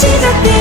see the thing.